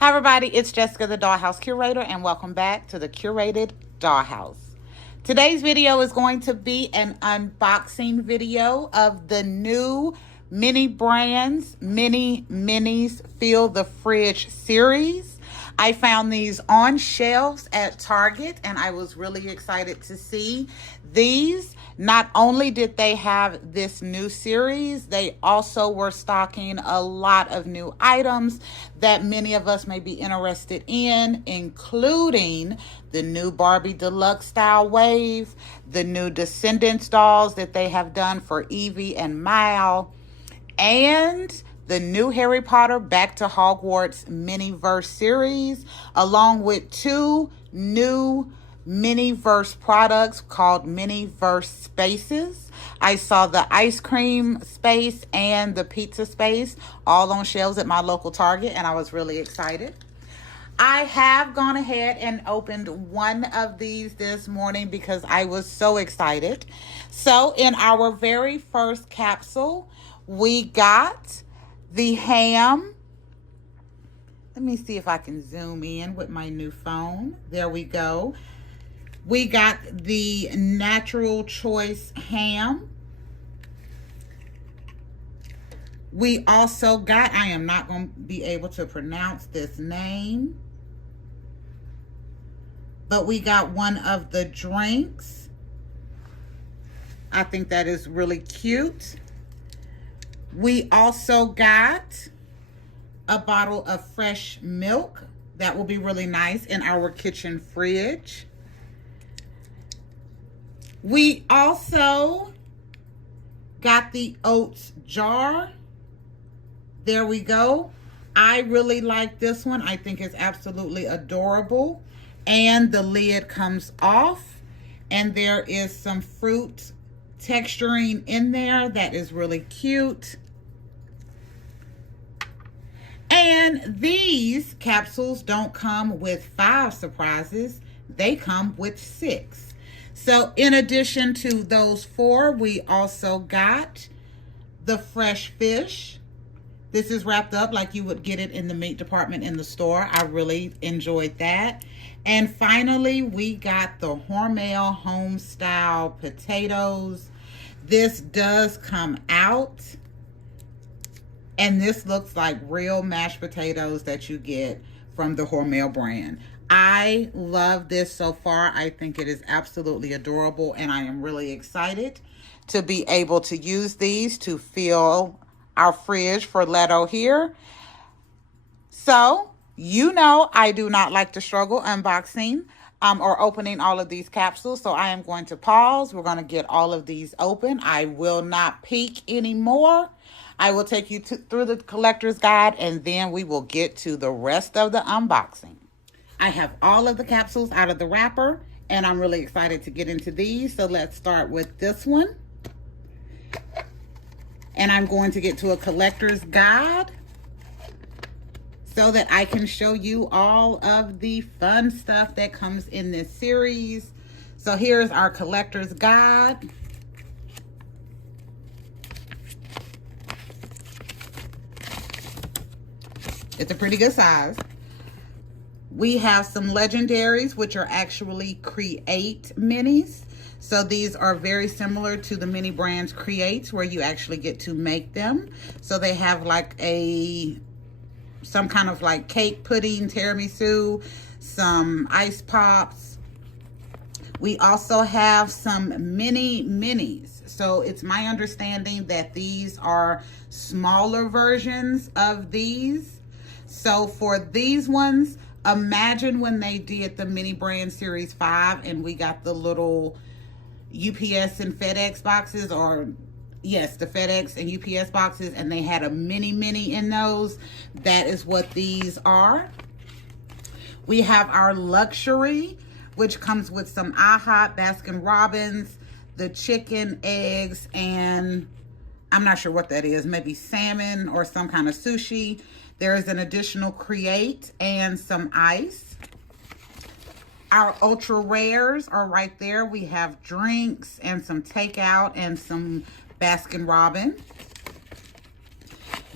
Hi everybody, it's Jessica the Dollhouse Curator and welcome back to the Curated Dollhouse. Today's video is going to be an unboxing video of the new Mini Brands Mini Minis Fill the Fridge series. I found these on shelves at Target and I was really excited to see these. Not only did they have this new series, they also were stocking a lot of new items that many of us may be interested in, including the new Barbie Deluxe Style Wave, the new Descendants dolls that they have done for Evie and Mal, and the new Harry Potter Back to Hogwarts Miniverse series, along with two new Miniverse products called Miniverse Spaces. I saw the ice cream space and the pizza space all on shelves at my local Target, and I was really excited. I have gone ahead and opened one of these this morning because I was so excited. So in our very first capsule, we got the ham. Let me see if I can zoom in with my new phone. There we go. We got the Natural Choice ham. We also got, I am not going to be able to pronounce this name, but we got one of the drinks. I think that is really cute. We also got a bottle of fresh milk. That will be really nice in our kitchen fridge. We also got the oats jar. There we go. I really like this one. I think it's absolutely adorable. And the lid comes off. And there is some fruit texturing in there that is really cute. And these capsules don't come with 5 surprises. They come with 6. So in addition to those 4, we also got the fresh fish. This is wrapped up like you would get it in the meat department in the store. I really enjoyed that. And finally, we got the Hormel home style potatoes. This does come out. And this looks like real mashed potatoes that you get from the Hormel brand. I love this so far. I think it is absolutely adorable, and I am really excited to be able to use these to fill our fridge for Leto here. So, you know I do not like to struggle unboxing or opening all of these capsules, so I am going to pause. We're going to get all of these open. I will not peek anymore. I will take you through the collector's guide, and then we will get to the rest of the unboxing. I have all of the capsules out of the wrapper, and I'm really excited to get into these. So let's start with this one. And I'm going to get to a collector's guide so that I can show you all of the fun stuff that comes in this series. So here's our collector's guide. It's a pretty good size. We have some legendaries, which are actually Create minis. So these are very similar to the Mini Brands Creates, where you actually get to make them. So they have like some kind of like cake pudding, tiramisu, some ice pops. We also have some mini minis. So it's my understanding that these are smaller versions of these. So for these ones, imagine when they did the Mini Brand Series 5 and we got the little UPS and FedEx boxes, or yes, the FedEx and UPS boxes, and they had a mini in those. That is what these are. We have our luxury, which comes with some IHOP, Baskin Robbins, the chicken, eggs, and I'm not sure what that is, maybe salmon or some kind of sushi. There is an additional Create and some ice. Our ultra rares are right there. We have drinks and some takeout and some Baskin Robbins.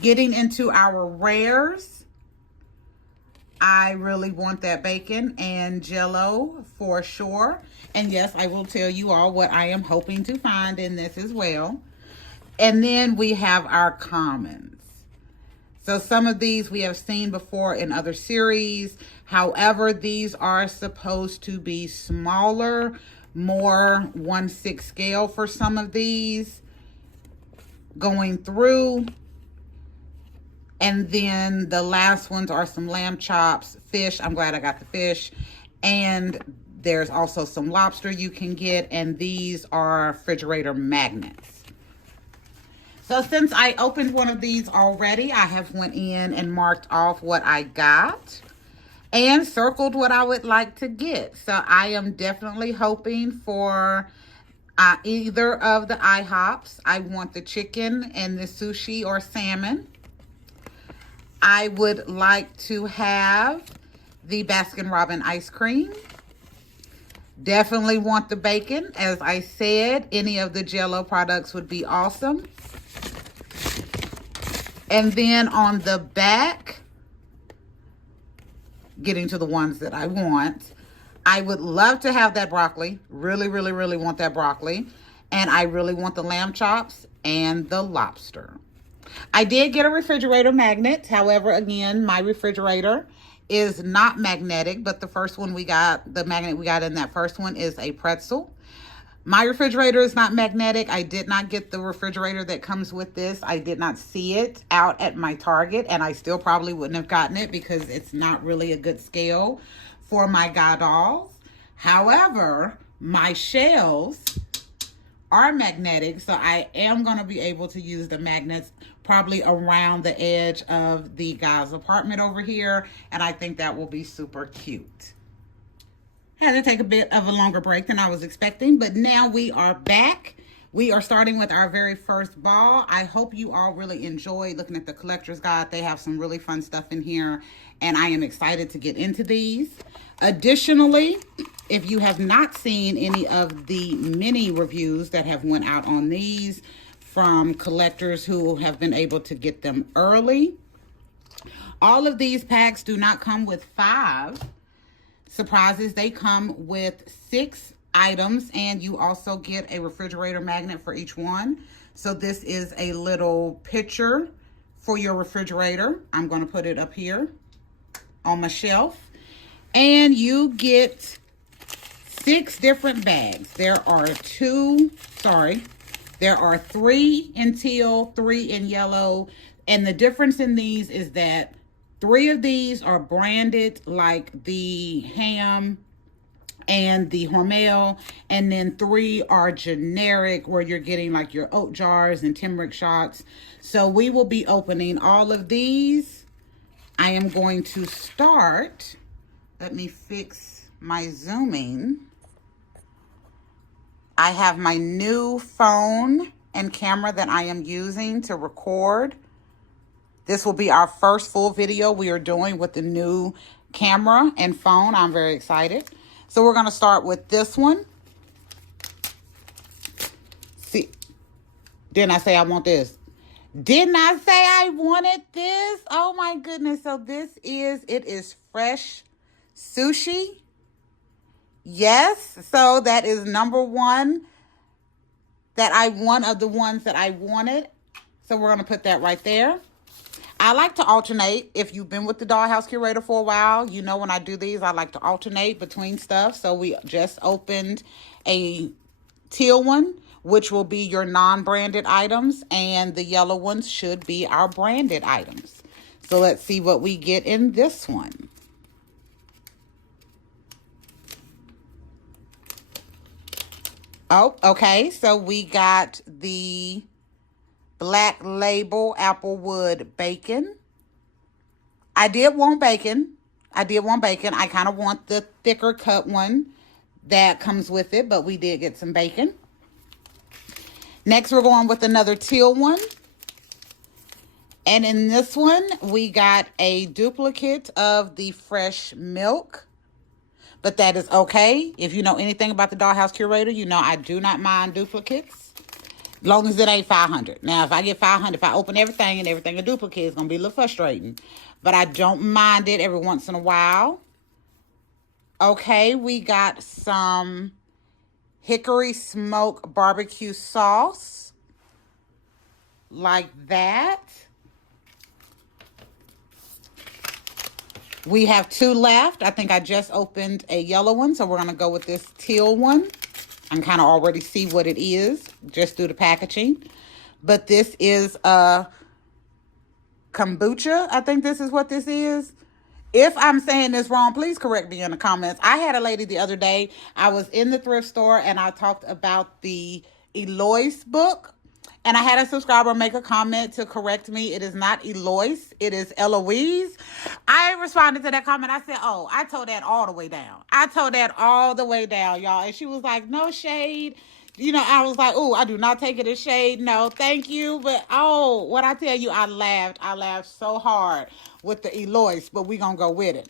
Getting into our rares, I really want that bacon and Jell-O for sure. And yes, I will tell you all what I am hoping to find in this as well. And then we have our commons. So some of these we have seen before in other series. However, these are supposed to be smaller, more 1/6 scale for some of these going through. And then the last ones are some lamb chops, fish. I'm glad I got the fish. And there's also some lobster you can get. And these are refrigerator magnets. So since I opened one of these already, I have went in and marked off what I got and circled what I would like to get. So I am definitely hoping for either of the IHOPs. I want the chicken and the sushi or salmon. I would like to have the Baskin-Robbins ice cream. Definitely want the bacon. As I said, any of the Jell-O products would be awesome. And then on the back, getting to the ones that I want, I would love to have that broccoli. Really, really, really want that broccoli. And I really want the lamb chops and the lobster. I did get a refrigerator magnet. However, again, my refrigerator is not magnetic, but the first one we got, the magnet we got in that first one is a pretzel. My refrigerator is not magnetic. I did not get the refrigerator that comes with this. I did not see it out at my Target, and I still probably wouldn't have gotten it because it's not really a good scale for my dolls. However, my shelves are magnetic, so I am going to be able to use the magnets probably around the edge of the guy's apartment over here, and I think that will be super cute. Had to take a bit of a longer break than I was expecting, but now we are back. We are starting with our very first ball. I hope you all really enjoyed looking at the collector's guide. They have some really fun stuff in here, and I am excited to get into these. Additionally, if you have not seen any of the mini reviews that have went out on these from collectors who have been able to get them early, all of these packs do not come with 5 surprises. They come with 6 items, and you also get a refrigerator magnet for each one. So this is a little picture for your refrigerator. I'm going to put it up here on my shelf. And you get 6 different bags. There are 3 in teal, 3 in yellow. And the difference in these is that 3 of these are branded like the ham and the Hormel, and then 3 are generic where you're getting like your oat jars and turmeric shots. So we will be opening all of these. I am going to start. Let me fix my zooming. I have my new phone and camera that I am using to record. This will be our first full video we are doing with the new camera and phone. I'm very excited. So we're going to start with this one. See, didn't I say I want this? Didn't I say I wanted this? Oh my goodness. So it is fresh sushi. Yes. So that is number 1 one of the ones that I wanted. So we're going to put that right there. I like to alternate. If you've been with the Dollhouse Curator for a while, you know when I do these, I like to alternate between stuff. So we just opened a teal one, which will be your non-branded items, and the yellow ones should be our branded items. So let's see what we get in this one. Oh, okay. So we got the Black Label Applewood bacon. I did want bacon. I kind of want the thicker cut one that comes with it, but we did get some bacon. Next, we're going with another teal one. And in this one, we got a duplicate of the fresh milk. But that is okay. If you know anything about the Dollhouse Curator, you know I do not mind duplicates. Long as it ain't 500. Now, if I get 500, if I open everything and everything a duplicate, it's going to be a little frustrating. But I don't mind it every once in a while. Okay, we got some hickory smoke barbecue sauce. Like that. We have 2 left. I think I just opened a yellow one, so we're going to go with this teal one. I can kind of already see what it is just through the packaging. But this is a kombucha. I think this is what this is. If I'm saying this wrong, please correct me in the comments. I had a lady the other day. I was in the thrift store and I talked about the Eloise book. And I had a subscriber make a comment to correct me. It is not Eloise. It is Eloise. I responded to that comment. I said, oh, I told that all the way down. I told that all the way down, y'all. And she was like, no shade. You know, I was like, oh, I do not take it as shade. No, thank you. But, oh, what I tell you, I laughed. I laughed so hard with the Eloise, but we're going to go with it.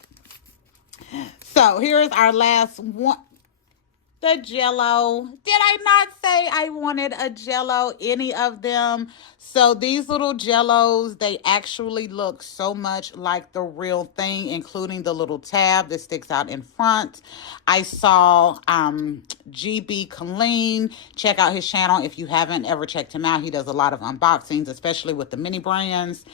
So, here's our last one. The Jell-O. Did I not say I wanted a Jell-O? Any of them? So these little Jell-Os, they actually look so much like the real thing, including the little tab that sticks out in front. I saw GB Colleen. Check out his channel if you haven't ever checked him out. He does a lot of unboxings, especially with the mini brands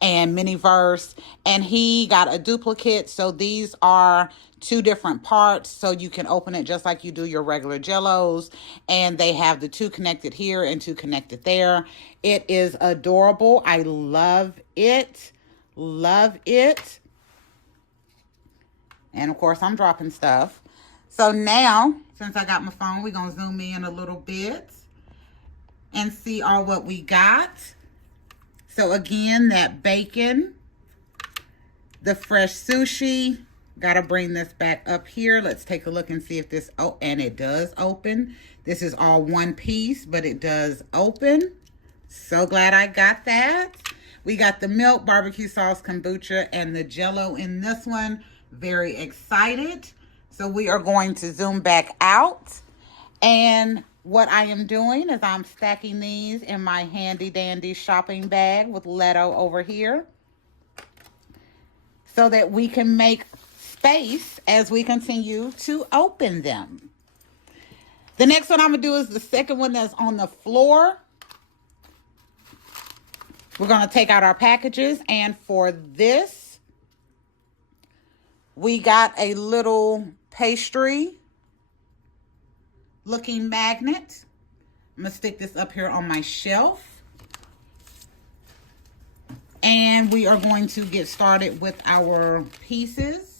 and Miniverse. And he got a duplicate. So these are 2 different parts, so you can open it just like you do your regular Jell-Os, and they have the 2 connected here and 2 connected there. It is adorable. I love it. Love it. And of course, I'm dropping stuff. So now, since I got my phone, we're going to zoom in a little bit and see all what we got. So again, that bacon, the fresh sushi. Gotta bring this back up here. Let's take a look and see if this, oh, and it does open. This is all one piece, but it does open. So glad I got that. We got the milk, barbecue sauce, kombucha, and the Jell-O in this one. Very excited. So we are going to zoom back out. And what I am doing is I'm stacking these in my handy dandy shopping bag with Leto over here, so that we can make space as we continue to open them. The next one I'm going to do is the second one that's on the floor. We're going to take out our packages, and for this, we got a little pastry looking magnet. I'm going to stick this up here on my shelf. And we are going to get started with our pieces.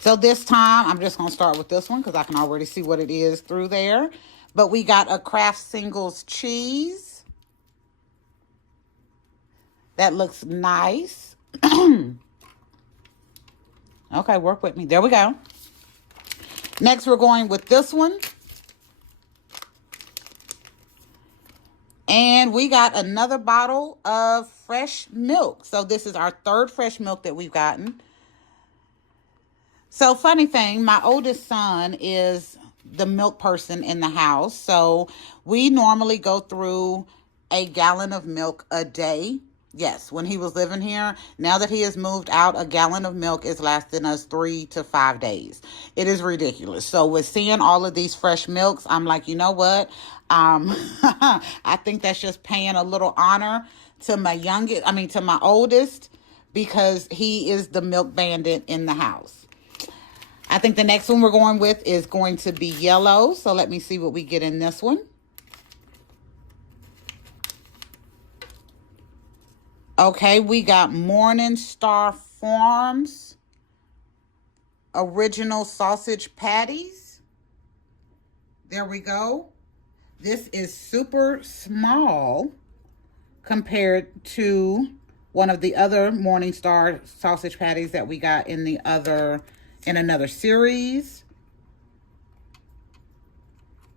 So this time, I'm just going to start with this one because I can already see what it is through there. But we got a Kraft Singles cheese. That looks nice. Okay, work with me. There we go. Next, we're going with this one. And we got another bottle of fresh milk. So this is our 3rd fresh milk that we've gotten. So funny thing, my oldest son is the milk person in the house. So we normally go through a gallon of milk a day. Yes, when he was living here. Now that he has moved out, a gallon of milk is lasting us 3 to 5 days. It is ridiculous. So with seeing all of these fresh milks, I'm like, you know what? I think that's just paying a little honor to to my oldest, because he is the milk bandit in the house. I think the next one we're going with is going to be yellow. So let me see what we get in this one. Okay, we got Morningstar Farms original sausage patties. There we go. This is super small compared to one of the other Morningstar sausage patties that we got in another series.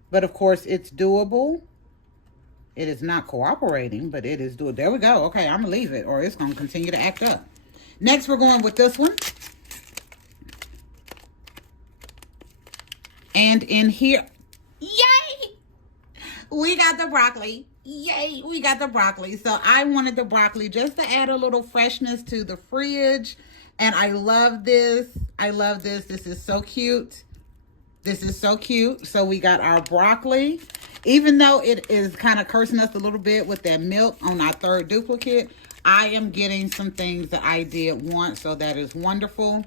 But of course, it's doable. It is not cooperating, but it is doable. There we go. Okay, I'm going to leave it, or it's going to continue to act up. Next, we're going with this one. And in here, yay! We got the broccoli. Yay, we got the broccoli. So I wanted the broccoli just to add a little freshness to the fridge. And I love this. I love this. This is so cute. This is so cute. So we got our broccoli. Even though it is kind of cursing us a little bit with that milk on our third duplicate, I am getting some things that I did want. So that is wonderful.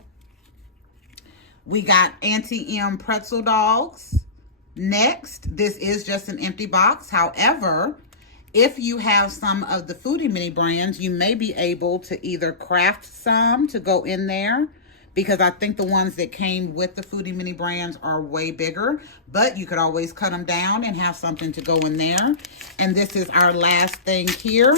We got Auntie M pretzel dogs. Next, this is just an empty box. However, if you have some of the Foodie Mini brands, you may be able to either craft some to go in there, because I think the ones that came with the Foodie Mini brands are way bigger, but you could always cut them down and have something to go in there. And this is our last thing here.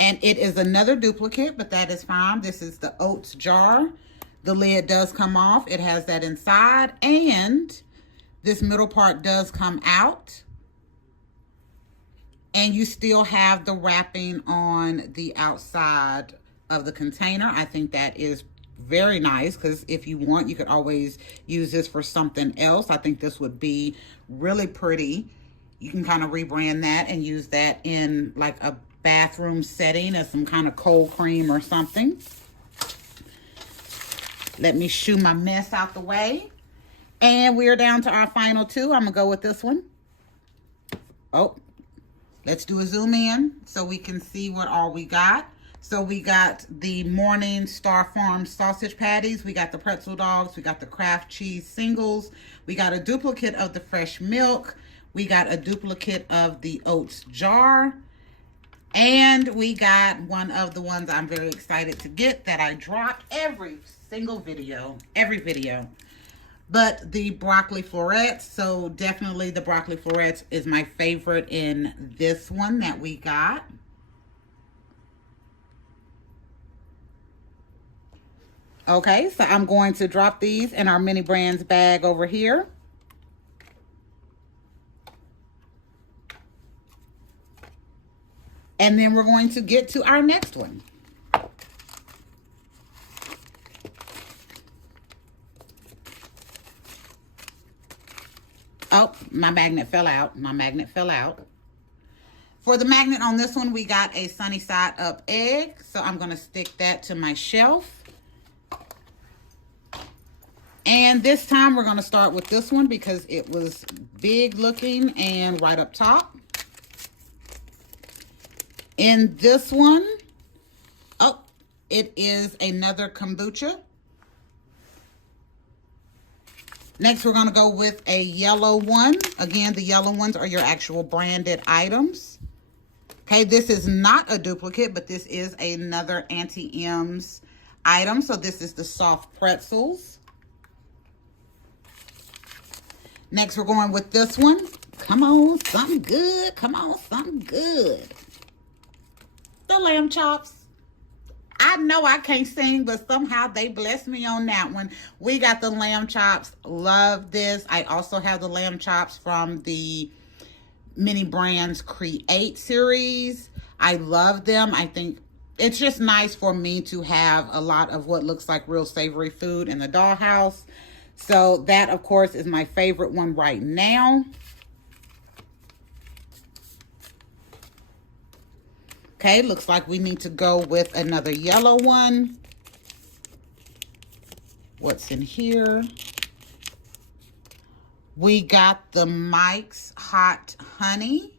And it is another duplicate, but that is fine. This is the oats jar. The lid does come off. It has that inside, and this middle part does come out. And you still have the wrapping on the outside of the container. I think that is very nice, because if you want, you could always use this for something else. I think this would be really pretty. You can kind of rebrand that and use that in like a bathroom setting as some kind of cold cream or something. Let me shoo my mess out the way. And we're down to our final two. I'm going to go with this one. Oh, let's do a zoom in so we can see what all we got. So we got the Morning Star Farm sausage patties. We got the pretzel dogs. We got the Kraft cheese singles. We got a duplicate of the fresh milk. We got a duplicate of the oats jar. And we got one of the ones I'm very excited to get that I dropped every single video, but the broccoli florets. So definitely the broccoli florets is my favorite in this one that we got. Okay, so I'm going to drop these in our mini brands bag over here. And then we're going to get to our next one. Oh, my magnet fell out. My magnet fell out. For the magnet on this one, we got a sunny side up egg. So I'm going to stick that to my shelf. And this time we're going to start with this one because it was big looking and right up top. In this one, oh, it is another kombucha. Next, we're going to go with a yellow one. Again, the yellow ones are your actual branded items. Okay, this is not a duplicate, but this is another Auntie M's item. So this is the soft pretzels. Next, we're going with this one. Come on, something good. Come on, something good. The lamb chops. I know I can't sing, but somehow they blessed me on that one. We got the lamb chops. Love this. I also have the lamb chops from the Mini Brands Create series. I love them. I think it's just nice for me to have a lot of what looks like real savory food in the Dollhouse. So that, of course, is my favorite one right now. Okay, looks like we need to go with another yellow one. What's in here? We got the Mike's Hot Honey.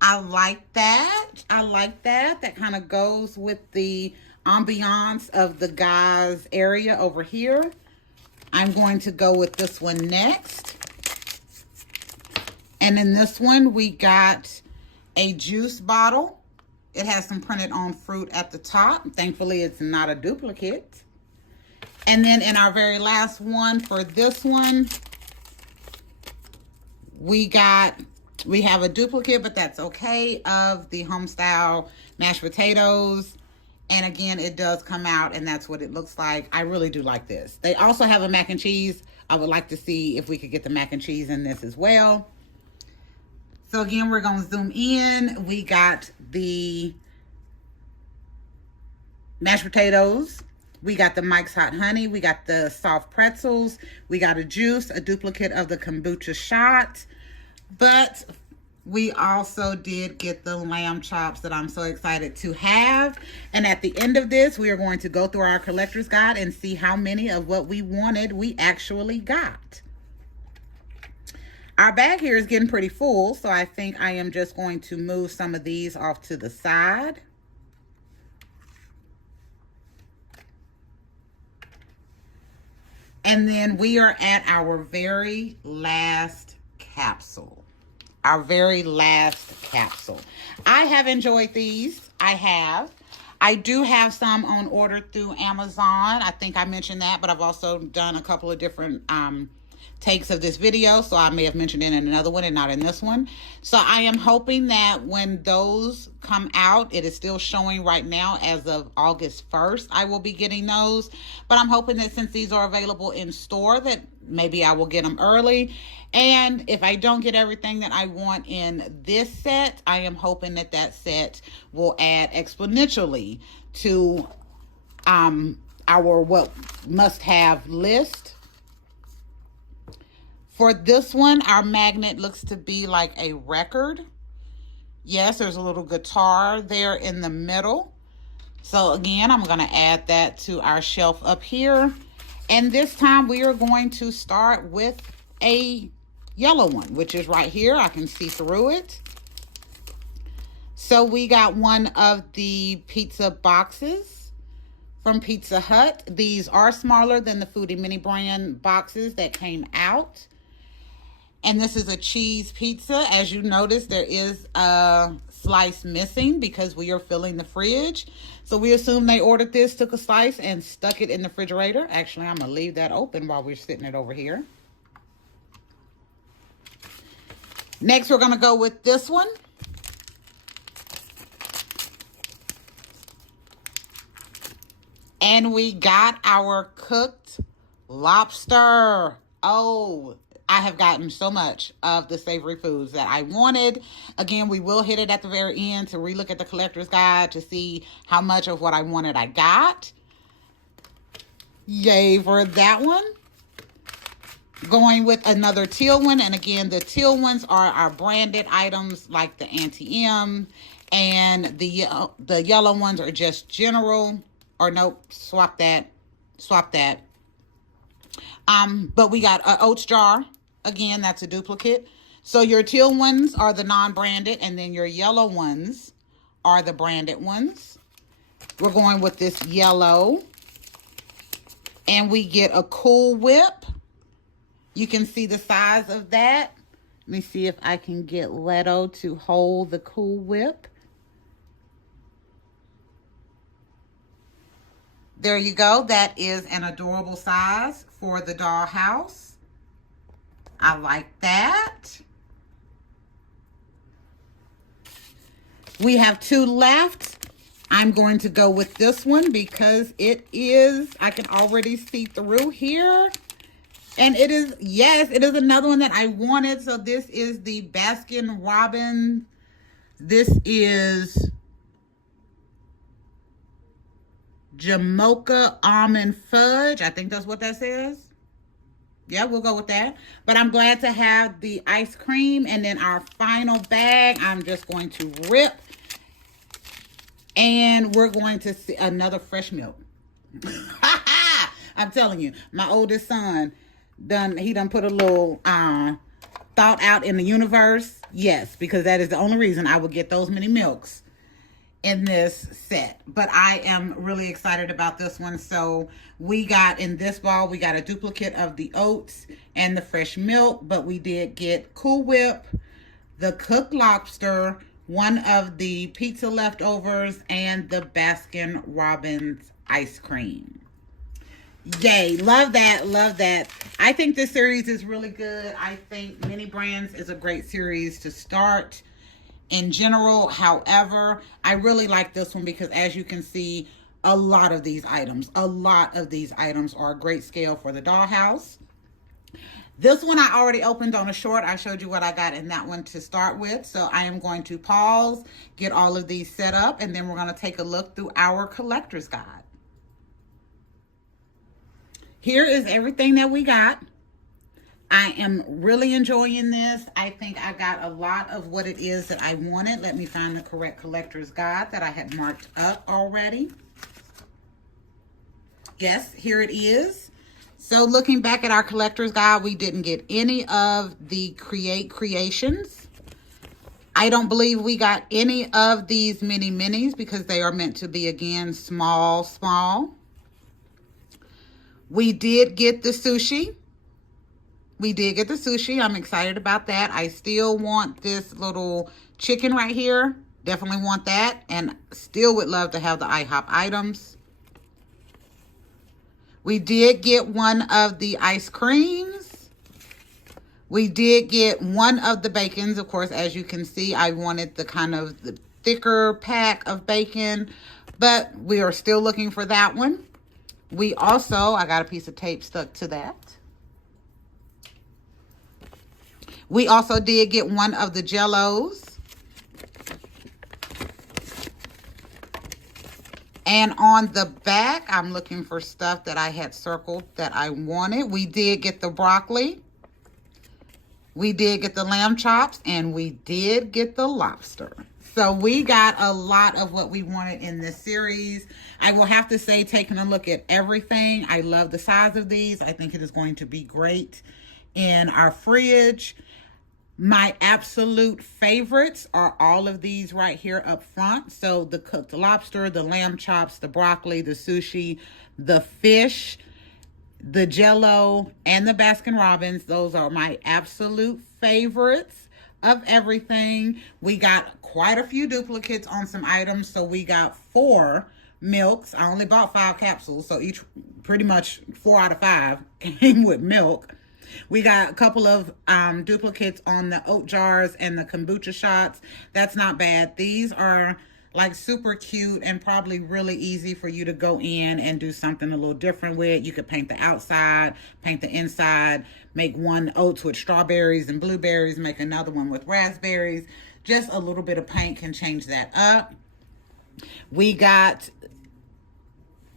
I like that. I like that. That kind of goes with the ambiance of the guys area over here. I'm going to go with this one next. And in this one, we got a juice bottle. It has some printed on fruit at the top. Thankfully, it's not a duplicate. And then in our very last one for this one, we have a duplicate, but that's okay, of the Homestyle mashed potatoes. And again, it does come out, and that's what it looks like. I really do like this. They also have a mac and cheese. I would like to see if we could get the mac and cheese in this as well. So again, we're going to zoom in. We got the mashed potatoes. We got the Mike's Hot Honey. We got the soft pretzels. We got a juice, a duplicate of the kombucha shot. But we also did get the lamb chops that I'm so excited to have. And at the end of this, we are going to go through our collector's guide and see how many of what we wanted we actually got. Our bag here is getting pretty full, so I think I am just going to move some of these off to the side. And then we are at our very last capsule. Our very last capsule. I have enjoyed these. I have. I do have some on order through Amazon. I think I mentioned that, but I've also done a couple of different takes of this video, so I may have mentioned it in another one and not in this one. So I am hoping that when those come out, it is still showing right now as of August 1st, I will be getting those. But I'm hoping that since these are available in store, that maybe I will get them early. And if I don't get everything that I want in this set, I am hoping that that set will add exponentially to our what must-have list. For this one, our magnet looks to be like a record. Yes, there's a little guitar there in the middle. So again, I'm going to add that to our shelf up here. And this time we are going to start with a yellow one, which is right here. I can see through it. So we got one of the pizza boxes from Pizza Hut. These are smaller than the Foodie Mini brand boxes that came out. And this is a cheese pizza. As you notice, there is a slice missing because we are filling the fridge. So we assume they ordered this, took a slice, and stuck it in the refrigerator. Actually, I'm going to leave that open while we're sitting it over here. Next, we're going to go with this one. And we got our cooked lobster. Oh, I have gotten so much of the savory foods that I wanted. Again, we will hit it at the very end to relook at the collector's guide to see how much of what I wanted I got. Yay for that one. Going with another teal one. And again, the teal ones are our branded items like the Auntie M. And the yellow ones are just general. Or nope, swap that. Swap that. But we got an oats jar. Again, that's a duplicate. So your teal ones are the non-branded, and then your yellow ones are the branded ones. We're going with this yellow. And we get a Cool Whip. You can see the size of that. Let me see if I can get Leto to hold the Cool Whip. There you go. That is an adorable size for the Dollhouse. I like that. We have two left. I'm going to go with this one because it is, I can already see through here. And it is, yes, it is another one that I wanted. So this is the Baskin Robbins. This is Jamocha Almond Fudge. I think that's what that says. Yeah, we'll go with that. But I'm glad to have the ice cream. And then our final bag, I'm just going to rip. And we're going to see another fresh milk. I'm telling you, my oldest son, he done put a little thought out in the universe. Yes, because that is the only reason I would get those many milks in this set. But I am really excited about this one. So we got in this ball, we got a duplicate of the oats and the fresh milk, but we did get Cool Whip, the cooked lobster, one of the pizza leftovers, and the Baskin Robbins ice cream. Yay, love that, love that. I think this series is really good. I think Mini Brands is a great series to start in general. However, I really like this one because, as you can see, a lot of these items are a great scale for the Dollhouse. This one I already opened on a short. I showed you what I got in that one to start with. So I am going to pause, get all of these set up, and then we're going to take a look through our collector's guide. Here is everything that we got. I am really enjoying this. I think I got a lot of what it is that I wanted. Let me find the correct collector's guide that I had marked up already. Yes, here it is. So looking back at our collector's guide, we didn't get any of the creations. I don't believe we got any of these mini minis because they are meant to be, again, small. We did get the sushi. I'm excited about that. I still want this little chicken right here. Definitely want that. And still would love to have the IHOP items. We did get one of the ice creams. We did get one of the bacons. Of course, as you can see, I wanted the kind of the thicker pack of bacon, but we are still looking for that one. We also, I got a piece of tape stuck to that. We also did get one of the Jellos. And on the back, I'm looking for stuff that I had circled that I wanted. We did get the broccoli. We did get the lamb chops. And we did get the lobster. So we got a lot of what we wanted in this series. I will have to say, taking a look at everything, I love the size of these. I think it is going to be great in our fridge. My absolute favorites are all of these right here up front. So the cooked lobster, the lamb chops, the broccoli, the sushi, the fish, the Jello, and the Baskin-Robbins. Those are my absolute favorites of everything. We got quite a few duplicates on some items. So we got 4 milks. I only bought 5 capsules. So each, pretty much 4 out of 5 came with milk. We got a couple of duplicates on the oat jars and the kombucha shots. That's not bad. These are like super cute and probably really easy for you to go in and do something a little different with. You could paint the outside, paint the inside, make one oats with strawberries and blueberries, make another one with raspberries. Just a little bit of paint can change that up. We got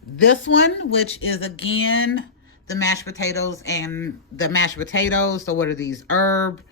this one, which is again the mashed potatoes and the mashed potatoes. So what are these? Herb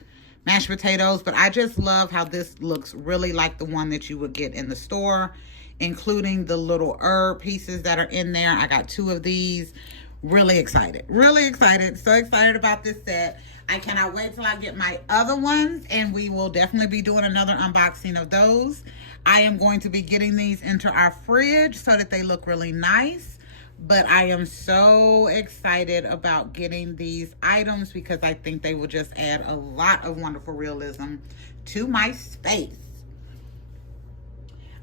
mashed potatoes. But I just love how this looks really like the one that you would get in the store, including the little herb pieces that are in there. I got 2 of these. Really excited. Really excited. So excited about this set. I cannot wait till I get my other ones, and we will definitely be doing another unboxing of those. I am going to be getting these into our fridge so that they look really nice. But I am so excited about getting these items because I think they will just add a lot of wonderful realism to my space.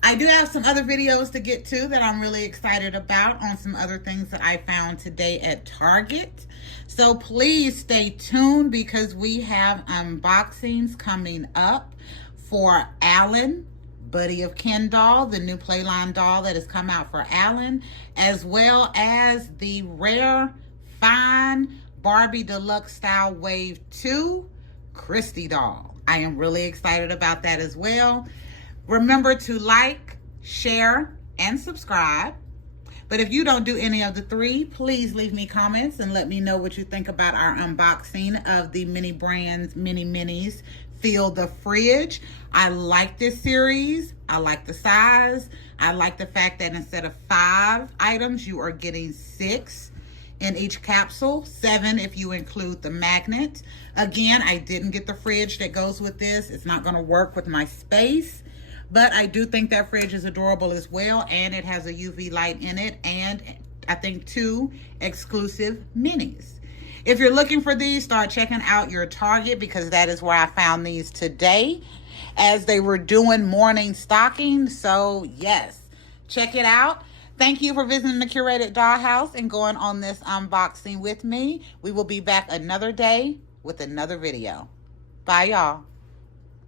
I do have some other videos to get to that I'm really excited about on some other things that I found today at Target. So please stay tuned because we have unboxings coming up for Alan, Buddy of Ken doll, the new Playline doll that has come out for Alan, as well as the rare, fine Barbie Deluxe Style Wave 2 Christy doll. I am really excited about that as well. Remember to like, share, and subscribe. But if you don't do any of the 3, please leave me comments and let me know what you think about our unboxing of the Mini Brands Mini Minis Fill the Fridge. I like this series. I like the size. I like the fact that instead of 5 items, you are getting 6 in each capsule, 7 if you include the magnet. Again, I didn't get the fridge that goes with this. It's not going to work with my space, but I do think that fridge is adorable as well, and it has a UV light in it, and I think 2 exclusive minis. If you're looking for these, start checking out your Target because that is where I found these today as they were doing morning stocking. So yes, check it out. Thank you for visiting the Curated Dollhouse and going on this unboxing with me. We will be back another day with another video. Bye, y'all.